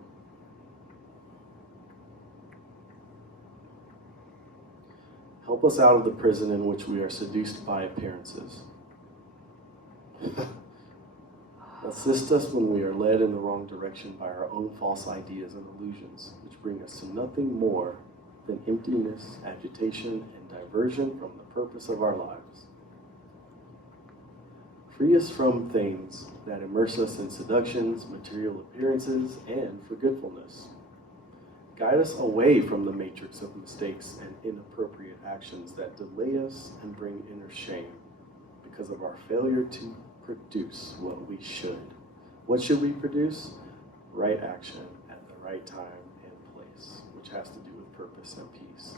Help us out of the prison in which we are seduced by appearances. Assist us when we are led in the wrong direction by our own false ideas and illusions, which bring us to nothing more than emptiness, agitation, and diversion from the purpose of our lives. Free us from things that immerse us in seductions, material appearances, and forgetfulness. Guide us away from the matrix of mistakes and inappropriate actions that delay us and bring inner shame because of our failure to produce what we should. What should we produce? Right action at the right time and place, which has to do with purpose and peace.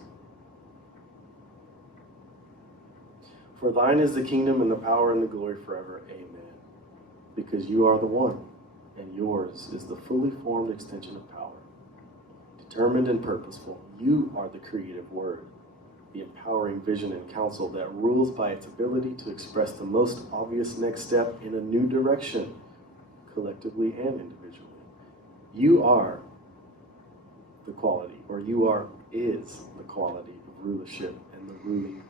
For thine is the kingdom and the power and the glory forever. Amen. Because you are the one, and yours is the fully formed extension of power. Determined and purposeful, you are the creative word, the empowering vision and counsel that rules by its ability to express the most obvious next step in a new direction, collectively and individually. You are the quality, or is the quality of rulership and the ruling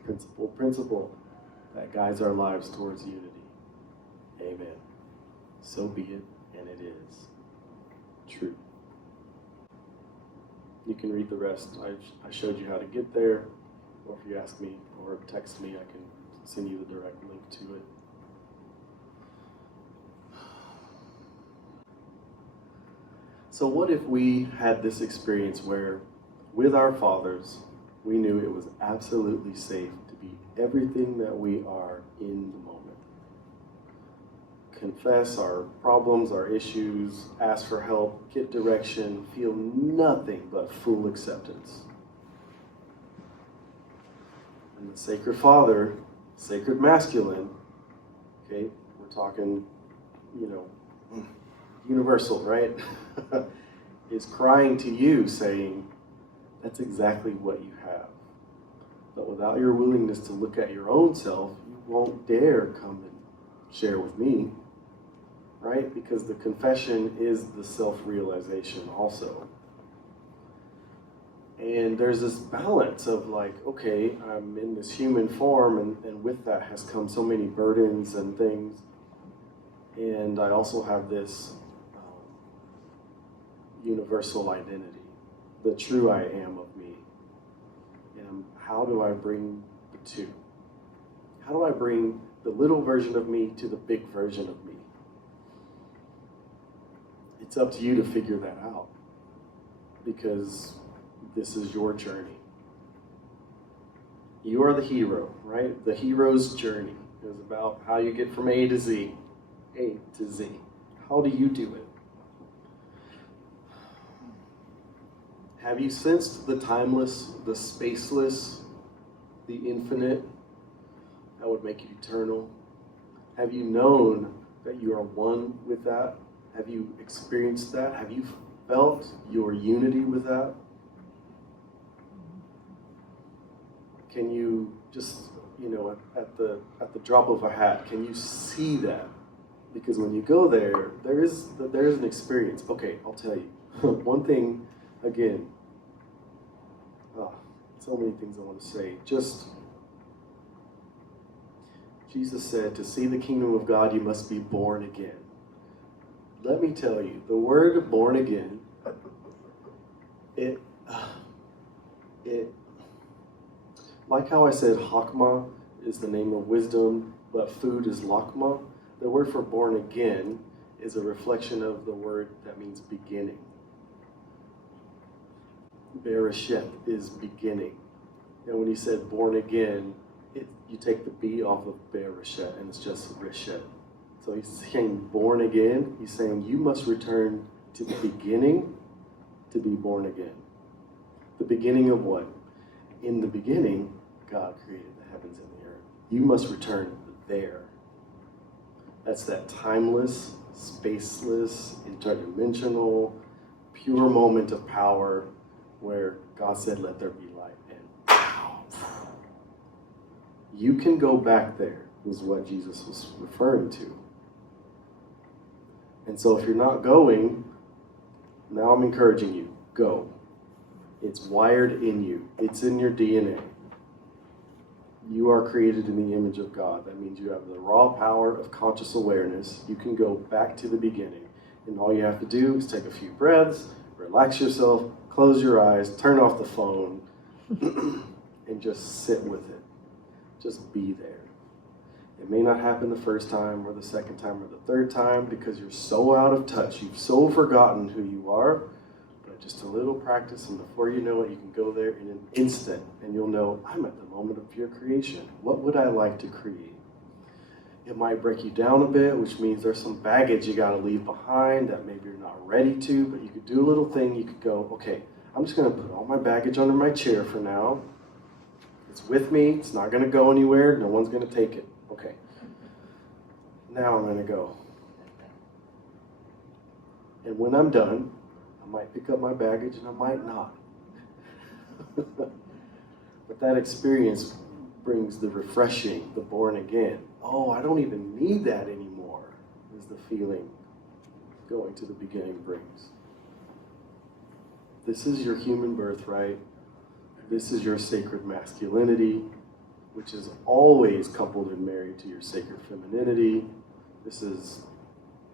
principle that guides our lives towards unity. Amen. So be it, and it is true. You can read the rest. I showed you how to get there, or if you ask me or text me, I can send you the direct link to it. So what if we had this experience where, with our fathers, we knew it was absolutely safe to be everything that we are in the moment? Confess our problems, our issues, ask for help, get direction, feel nothing but full acceptance. And the Sacred Father, Sacred Masculine, okay, we're talking, universal, right? is crying to you saying, that's exactly what you have. But without your willingness to look at your own self, you won't dare come and share with me. Right? Because the confession is the self-realization also. And there's this balance of like, okay, I'm in this human form, and with that has come so many burdens and things. And I also have this universal identity, the true I am of me. And how do I bring the two? How do I bring the little version of me to the big version of me? It's up to you to figure that out, because this is your journey. You are the hero, right? The hero's journey is about how you get from A to Z. A to Z. How do you do it? Have you sensed the timeless, the spaceless, the infinite that would make you eternal? Have you known that you are one with that? Have you experienced that? Have you felt your unity with that? Can you just, at the drop of a hat, can you see that? Because when you go there, there is an experience. Okay, I'll tell you. One thing, again, so many things I want to say. Just, Jesus said, to see the kingdom of God, you must be born again. Let me tell you, the word born again, it like how I said Hakma is the name of wisdom, but food is Lakma. The word for born again is a reflection of the word that means beginning. Bereshit is beginning. And when he said born again, you take the B off of Bereshit and it's just Reshet. So he's saying born again. He's saying you must return to the beginning to be born again. The beginning of what? In the beginning, God created the heavens and the earth. You must return there. That's that timeless, spaceless, interdimensional, pure moment of power where God said, let there be light. And you can go back there, was what Jesus was referring to. And so if you're not going, now I'm encouraging you, go. It's wired in you. It's in your DNA. You are created in the image of God. That means you have the raw power of conscious awareness. You can go back to the beginning. And all you have to do is take a few breaths, relax yourself, close your eyes, turn off the phone, and just sit with it. Just be there. It may not happen the first time or the second time or the third time because you're so out of touch. You've so forgotten who you are. But just a little practice, and before you know it, you can go there in an instant, and you'll know, I'm at the moment of pure creation. What would I like to create? It might break you down a bit, which means there's some baggage you got to leave behind that maybe you're not ready to, but you could do a little thing. You could go, okay, I'm just going to put all my baggage under my chair for now. It's with me. It's not going to go anywhere. No one's going to take it. Okay. Now I'm going to go. And when I'm done, I might pick up my baggage and I might not. But that experience brings the refreshing, the born again. Oh, I don't even need that anymore, is the feeling going to the beginning brings. This is your human birthright. This is your sacred masculinity, which is always coupled and married to your sacred femininity. This is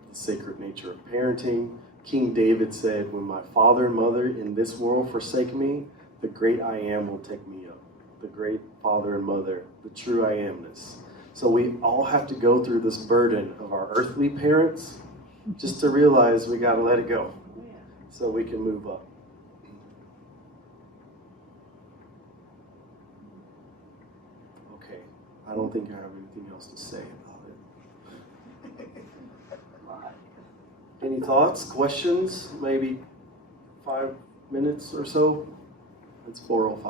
the sacred nature of parenting. King David said, when my father and mother in this world forsake me, the great I am will take me up. The great father and mother, the true I amness. So we all have to go through this burden of our earthly parents just to realize we got to let it go so we can move up. Okay, I don't think I have anything else to say about it. Any thoughts, questions? Maybe 5 minutes or so? It's 4:05.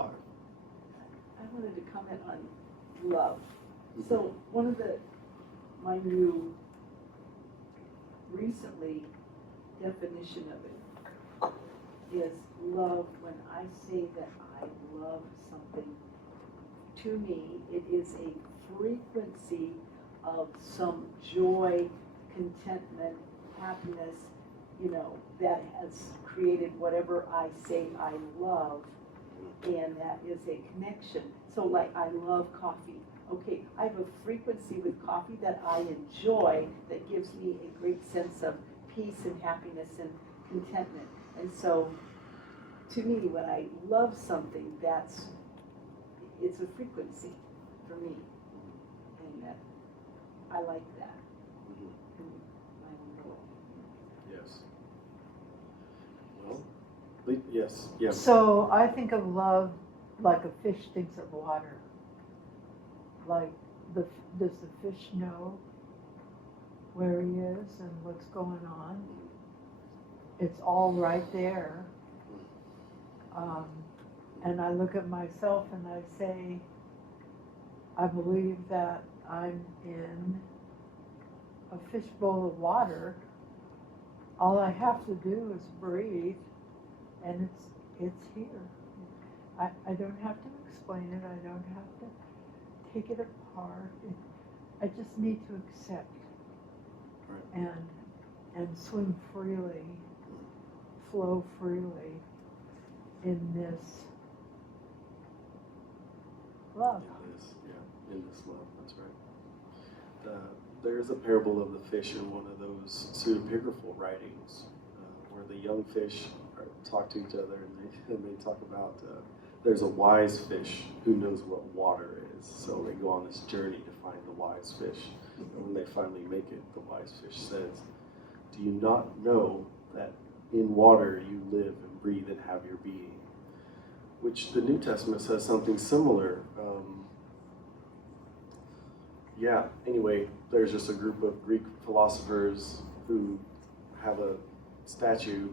I wanted to comment on love. So one of my new recently definition of it is love. When I say that I love something, to me it is a frequency of some joy, contentment, happiness, that has created whatever I say I love, and that is a connection. So like I love coffee. Okay, I have a frequency with coffee that I enjoy that gives me a great sense of peace and happiness and contentment. And so to me, when I love something, it's a frequency for me. And that I like that. Yes. Well, yes. So I think of love like a fish thinks of water. Like, does the fish know where he is and what's going on? It's all right there. And I look at myself and I say, I believe that I'm in a fishbowl of water. All I have to do is breathe, and it's here. I don't have to explain it. I don't have to take it apart. I just need to accept and swim freely, flow freely in this love. In this love, that's right. There's a parable of the fish in one of those pseudepigraphal writings where the young fish talk to each other and they talk about there's a wise fish who knows what water is. So they go on this journey to find the wise fish. And when they finally make it, the wise fish says, do you not know that in water you live and breathe and have your being? which the New Testament says something similar. Anyway, there's just a group of Greek philosophers who have a statue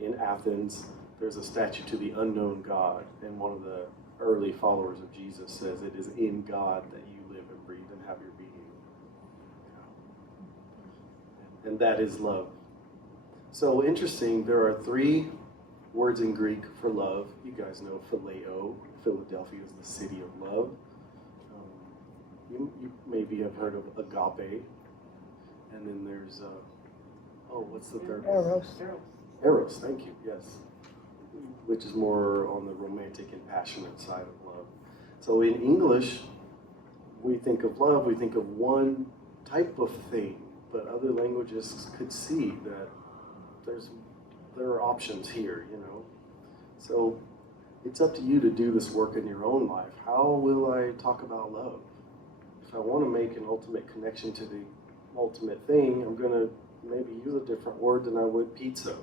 in Athens. There's a statue to the unknown God, and one of the early followers of Jesus says it is in God that you live and breathe and have your being. And that is love. So interesting, there are 3 words in Greek for love. You guys know Phileo. Philadelphia is the city of love. You maybe have heard of agape. And then there's, what's the third one? Eros. Eros, thank you, yes. Which is more on the romantic and passionate side of love. So in English, we think of love, we think of one type of thing, but other languages could see that there are options here, you know. So it's up to you to do this work in your own life. How will I talk about love? If I want to make an ultimate connection to the ultimate thing, I'm going to maybe use a different word than I would pizza.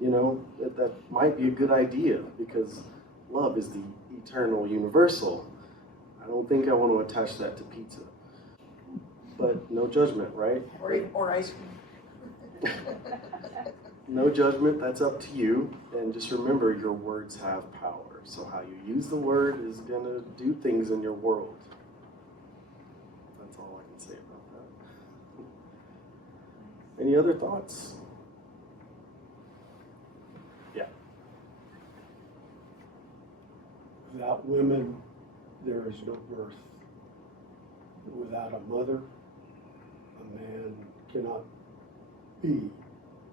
You know, that might be a good idea because love is the eternal universal. I don't think I want to attach that to pizza. But no judgment, right? Or ice cream. No judgment, that's up to you. And just remember, your words have power. So how you use the word is going to do things in your world. That's all I can say about that. Any other thoughts? Yeah. Without women, there is no birth. Without a mother, a man cannot be,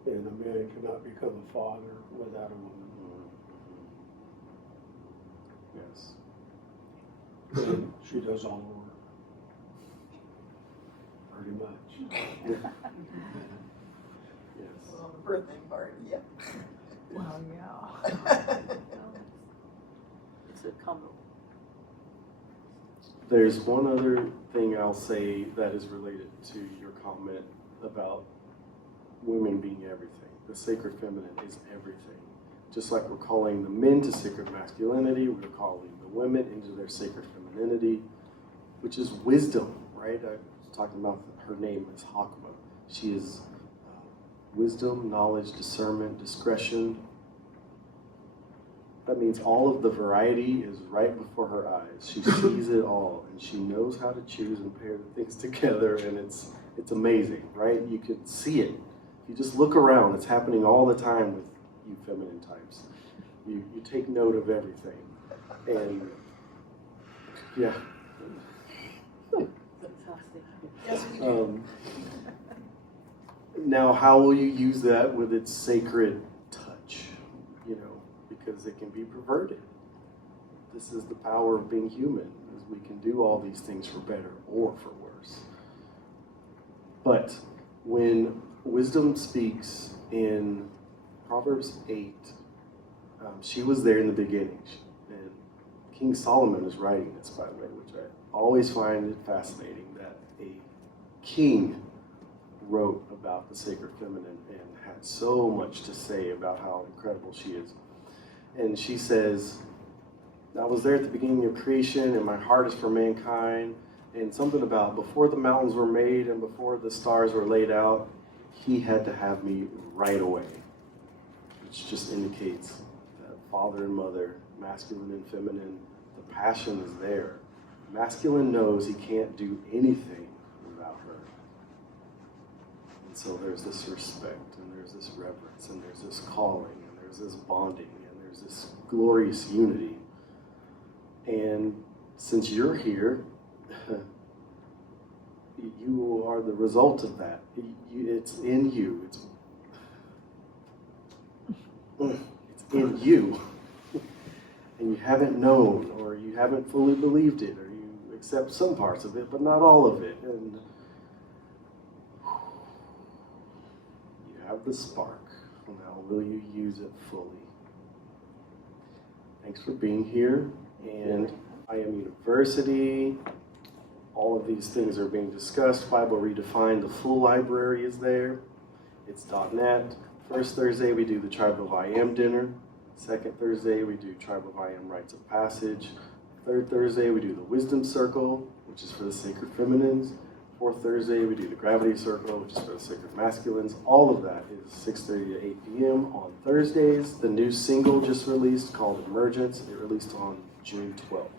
and a man cannot become a father without a woman. Yes. And she does all the work. Pretty much. Yes. Well, the birthing part, yeah. Well, yeah. It's a combo. There's one other thing I'll say that is related to your comment about women being everything. The sacred feminine is everything. Just like we're calling the men to sacred masculinity, we're calling the women into their sacred femininity, which is wisdom, right? I was talking about her name is Hakma. She is wisdom, knowledge, discernment, discretion. That means all of the variety is right before her eyes. She sees it all, and she knows how to choose and pair the things together, and it's amazing, right? You can see it. If you just look around, it's happening all the time with you feminine types. You take note of everything. And yeah. Fantastic. Yes, we do. Now, how will you use that with its sacred touch? You know, because it can be perverted. This is the power of being human, is we can do all these things for better or for worse. But when wisdom speaks in Proverbs 8, she was there in the beginning. And King Solomon is writing this, by the way, which I always find it fascinating that a king wrote about the sacred feminine and had so much to say about how incredible she is. And she says, I was there at the beginning of creation and my heart is for mankind. And something about before the mountains were made and before the stars were laid out, he had to have me right away. Which just indicates that father and mother, masculine and feminine, the passion is there. Masculine knows he can't do anything without her. And so there's this respect, and there's this reverence, and there's this calling, and there's this bonding, and there's this glorious unity. And since you're here, you are the result of that. It's in you. It's in you. And you haven't known, or you haven't fully believed it, or you accept some parts of it, but not all of it. And you have the spark. Now, will you use it fully? Thanks for being here. And I Am University. All of these things are being discussed. Bible Redefined, the full library is there. It's .net. First Thursday, we do the Tribe of I Am dinner. Second Thursday, we do Tribe of I Am Rites of Passage. Third Thursday, we do the Wisdom Circle, which is for the Sacred Feminines. Fourth Thursday, we do the Gravity Circle, which is for the Sacred Masculines. All of that is 6:30 to 8 p.m. on Thursdays. The new single just released called Emergence. It released on June 12th.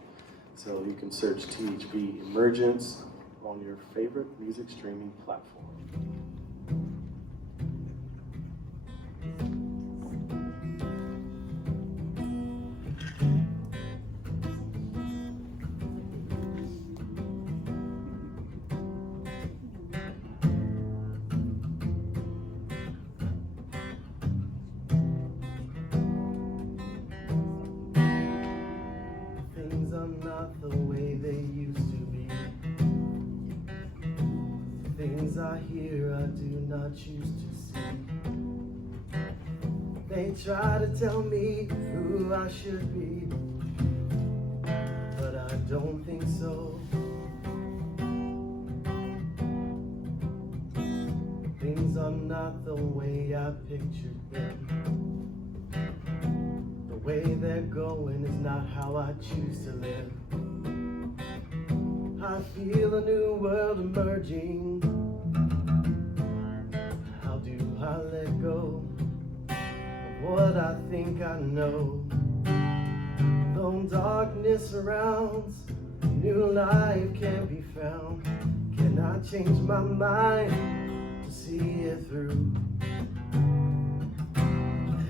So you can search THB Emergence on your favorite music streaming platform. Things are not the way they used to be. Things I hear I do not choose to see. They try to tell me who I should be, but I don't think so. Things are not the way I pictured them. The way they're going is not how I choose to live. I feel a new world emerging. How do I let go of what I think I know? Though darkness surrounds, new life can be found. Can I change my mind to see it through?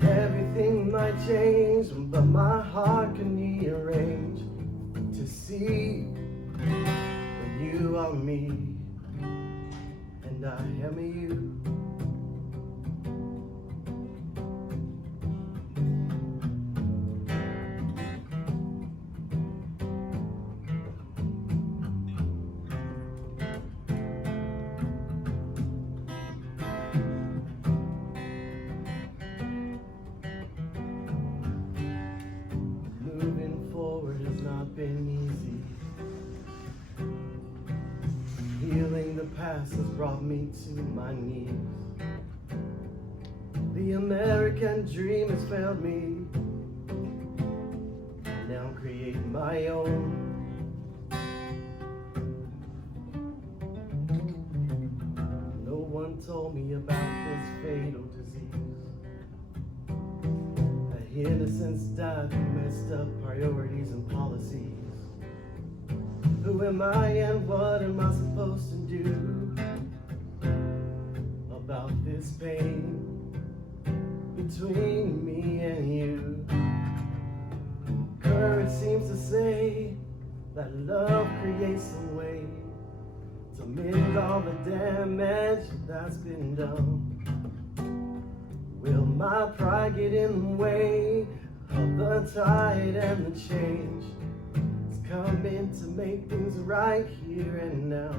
Everything might change, but my heart can rearrange to see that you are me and I am you. Moving forward has not been easy. Healing the past has brought me to my knees. The American dream has failed me. Now I'm creating my own. No one told me about this fatal disease. Innocence died from messed up priorities and policies. Who am I and what am I supposed to do about this pain between me and you? Courage seems to say that love creates some way to mend all the damage that's been done. Will my pride get in the way of the tide and the change? It's coming to make things right here and now.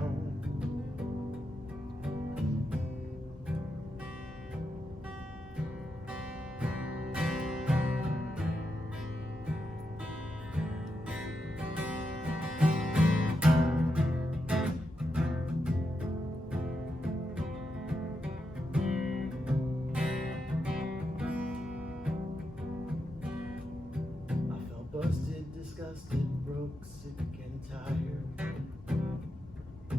Busted, disgusted, broke, sick and tired.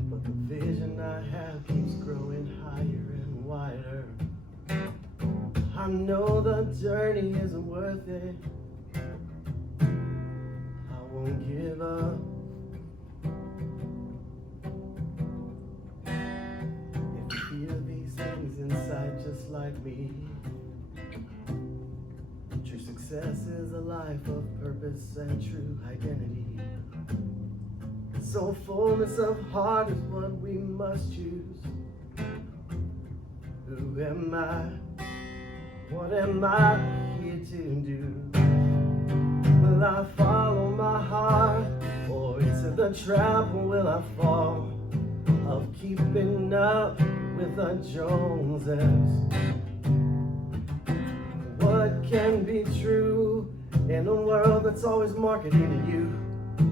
But the vision I have keeps growing higher and wider. I know the journey isn't worth it. I won't give up. If you feel these things inside just like me, true success is a life of purpose and true identity. So fullness of heart is what we must choose. Who am I? What am I here to do? Will I follow my heart, or into the trap will I fall of keeping up with the Joneses? What can be true in a world that's always marketing to you?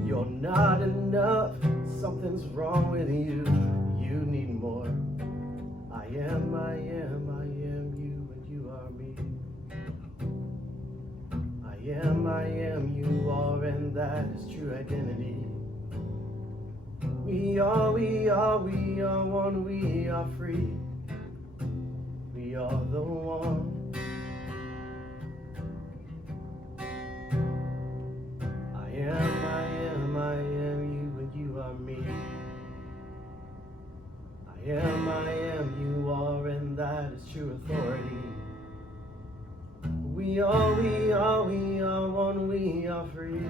You're not enough, something's wrong with you. You need more. I am you, and you are me. I am, you are, and that is true identity. We are one, we are free. We are the one. I am you, and you are me. I am, you are, and that is true authority. We are one, we are free.